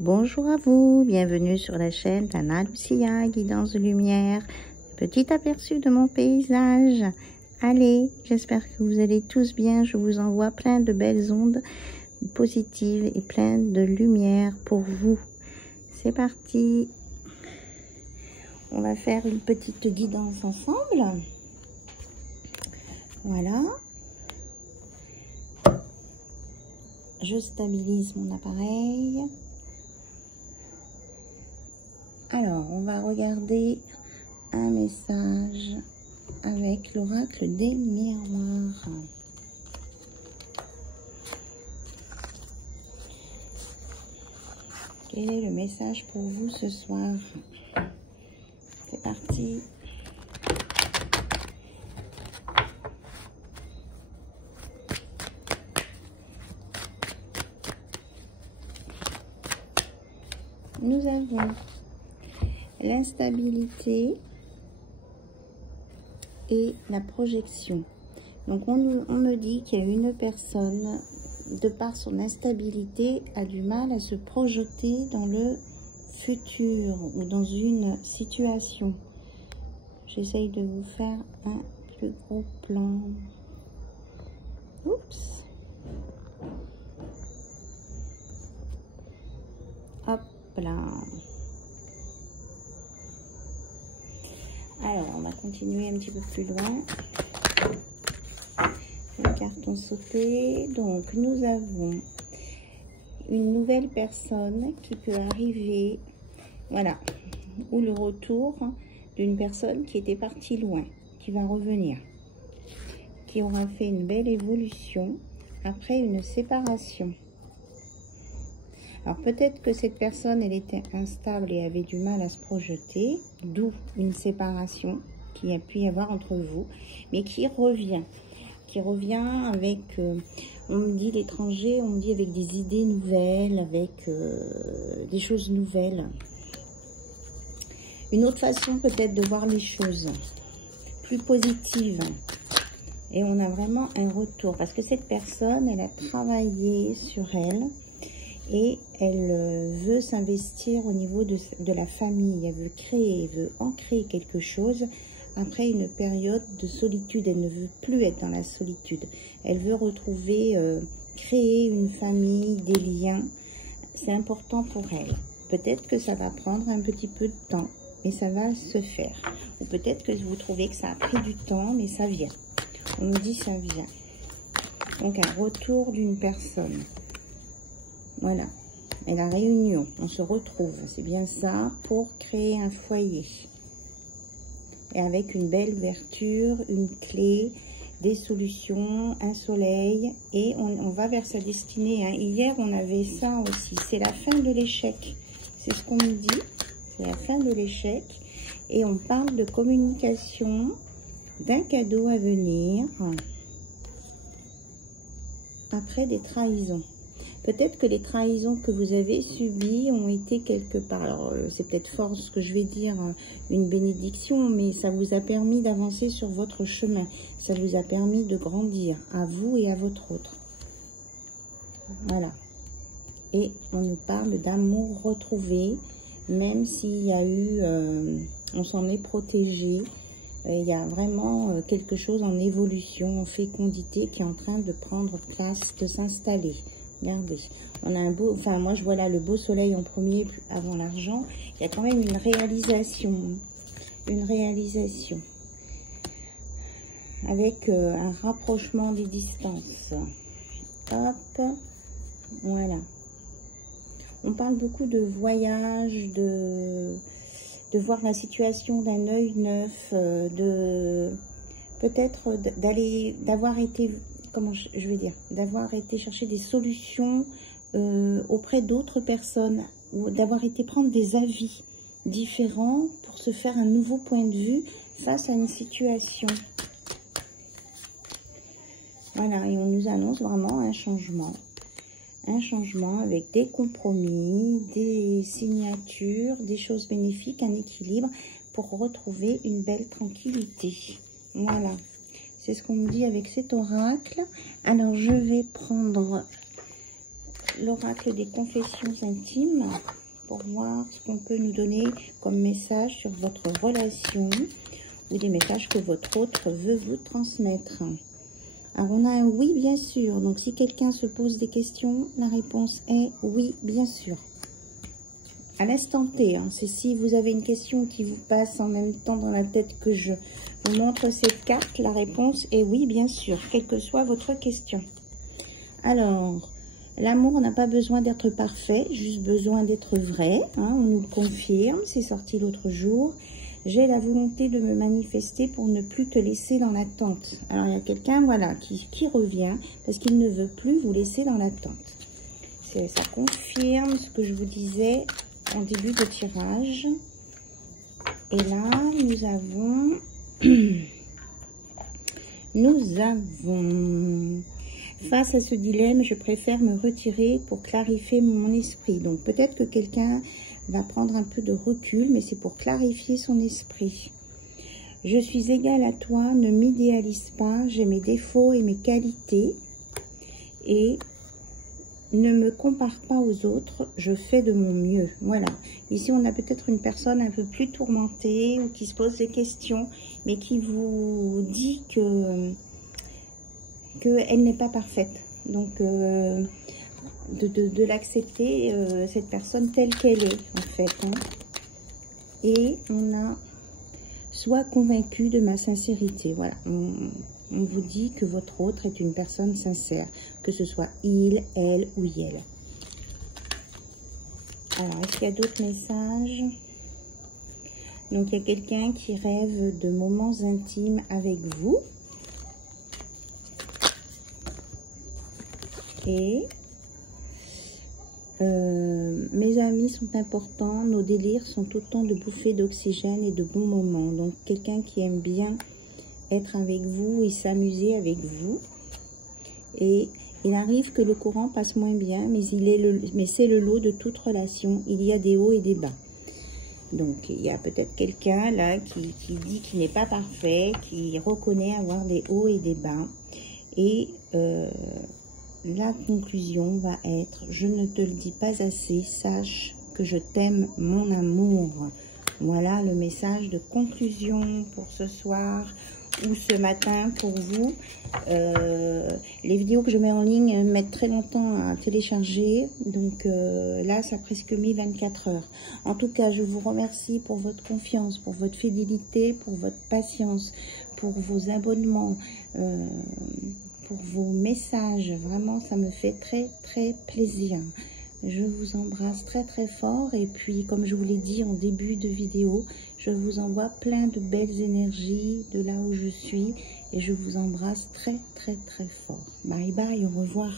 Bonjour à vous, bienvenue sur la chaîne d'Anna Lucia, guidance de lumière. Petit aperçu de mon paysage. Allez, j'espère que vous allez tous bien. Je vous envoie plein de belles ondes positives et plein de lumière pour vous. C'est parti. On va faire une petite guidance ensemble. Voilà. Je stabilise mon appareil. Alors, on va regarder un message avec l'oracle des miroirs. Quel est le message pour vous ce soir? C'est parti. Nous avons l'instabilité et la projection. Donc on me dit qu'il y a une personne, de par son instabilité, a du mal à se projeter dans le futur ou dans une situation. J'essaye de vous faire un plus gros plan. Oups. Hop là. Alors, on va continuer un petit peu plus loin. Le carton sauté. Donc, nous avons une nouvelle personne qui peut arriver. Voilà. Ou le retour d'une personne qui était partie loin, qui va revenir. Qui aura fait une belle évolution après une séparation. Alors peut-être que cette personne, elle était instable et avait du mal à se projeter, d'où une séparation qu'il y a pu y avoir entre vous, mais qui revient avec, on me dit l'étranger, on me dit avec des idées nouvelles, avec des choses nouvelles. Une autre façon peut-être de voir les choses, plus positive. Et on a vraiment un retour, parce que cette personne, elle a travaillé sur elle, et elle veut s'investir au niveau de la famille. Elle veut créer, elle veut ancrer quelque chose après une période de solitude. Elle ne veut plus être dans la solitude. Elle veut retrouver, créer une famille, des liens. C'est important pour elle. Peut-être que ça va prendre un petit peu de temps, mais ça va se faire. Ou peut-être que vous trouvez que ça a pris du temps, mais ça vient. On nous dit ça vient. Donc un retour d'une personne. Voilà, et la réunion, on se retrouve, c'est bien ça, pour créer un foyer. Et avec une belle ouverture, une clé, des solutions, un soleil, et on va vers sa destinée. Hein. Hier, on avait ça aussi, c'est la fin de l'échec. C'est ce qu'on me dit, c'est la fin de l'échec. Et on parle de communication, d'un cadeau à venir, après des trahisons. Peut-être que les trahisons que vous avez subies ont été quelque part, alors c'est peut-être fort ce que je vais dire, une bénédiction, mais ça vous a permis d'avancer sur votre chemin. Ça vous a permis de grandir, à vous et à votre autre. Voilà. Et on nous parle d'amour retrouvé, même s'il y a eu, on s'en est protégé. Il y a vraiment quelque chose en évolution, en fécondité qui est en train de prendre place, de s'installer. Regardez, on a un beau, enfin moi je vois là le beau soleil en premier avant l'argent. Il y a quand même une réalisation avec un rapprochement des distances. Hop, voilà. On parle beaucoup de voyage, de voir la situation d'un œil neuf, de peut-être d'avoir été, comment je vais dire, d'avoir été chercher des solutions auprès d'autres personnes, ou d'avoir été prendre des avis différents pour se faire un nouveau point de vue face à une situation. Voilà, et on nous annonce vraiment un changement avec des compromis, des signatures, des choses bénéfiques, un équilibre pour retrouver une belle tranquillité. Voilà. C'est ce qu'on me dit avec cet oracle. Alors, je vais prendre l'oracle des confessions intimes pour voir ce qu'on peut nous donner comme message sur votre relation ou des messages que votre autre veut vous transmettre. Alors, on a un oui, bien sûr. Donc, si quelqu'un se pose des questions, la réponse est oui, bien sûr. À l'instant T, hein, c'est si vous avez une question qui vous passe en même temps dans la tête que je vous montre cette carte, la réponse est oui, bien sûr, quelle que soit votre question. Alors, l'amour n'a pas besoin d'être parfait, juste besoin d'être vrai. Hein, on nous le confirme, c'est sorti l'autre jour. J'ai la volonté de me manifester pour ne plus te laisser dans l'attente. Alors, il y a quelqu'un, voilà, qui revient parce qu'il ne veut plus vous laisser dans l'attente. Ça confirme ce que je vous disais en début de tirage. Et là, nous avons... Face à ce dilemme, je préfère me retirer pour clarifier mon esprit. Donc, peut-être que quelqu'un va prendre un peu de recul, mais c'est pour clarifier son esprit. Je suis égale à toi, ne m'idéalise pas, j'ai mes défauts et mes qualités. Et ne me compare pas aux autres, je fais de mon mieux. Voilà. Ici, on a peut-être une personne un peu plus tourmentée ou qui se pose des questions, mais qui vous dit qu'elle n'est pas parfaite. Donc, de l'accepter, cette personne telle qu'elle est, en fait. Hein. Et on a soit convaincu de ma sincérité. Voilà. On vous dit que votre autre est une personne sincère, que ce soit il, elle ou elle. Alors, est-ce qu'il y a d'autres messages? Donc, il y a quelqu'un qui rêve de moments intimes avec vous. Et mes amis sont importants, nos délires sont autant de bouffées d'oxygène et de bons moments. Donc, quelqu'un qui aime bien être avec vous et s'amuser avec vous. Et il arrive que le courant passe moins bien, mais c'est le lot de toute relation. Il y a des hauts et des bas. Donc, il y a peut-être quelqu'un là qui dit qu'il n'est pas parfait, qui reconnaît avoir des hauts et des bas. Et la conclusion va être, je ne te le dis pas assez, sache que je t'aime mon amour. Voilà le message de conclusion pour ce soir ou ce matin pour vous. Les vidéos que je mets en ligne mettent très longtemps à télécharger. Donc là, ça a presque mis 24 heures. En tout cas, je vous remercie pour votre confiance, pour votre fidélité, pour votre patience, pour vos abonnements, pour vos messages. Vraiment, ça me fait très, très plaisir. Je vous embrasse très très fort et puis comme je vous l'ai dit en début de vidéo, je vous envoie plein de belles énergies de là où je suis et je vous embrasse très très très fort. Bye bye, au revoir.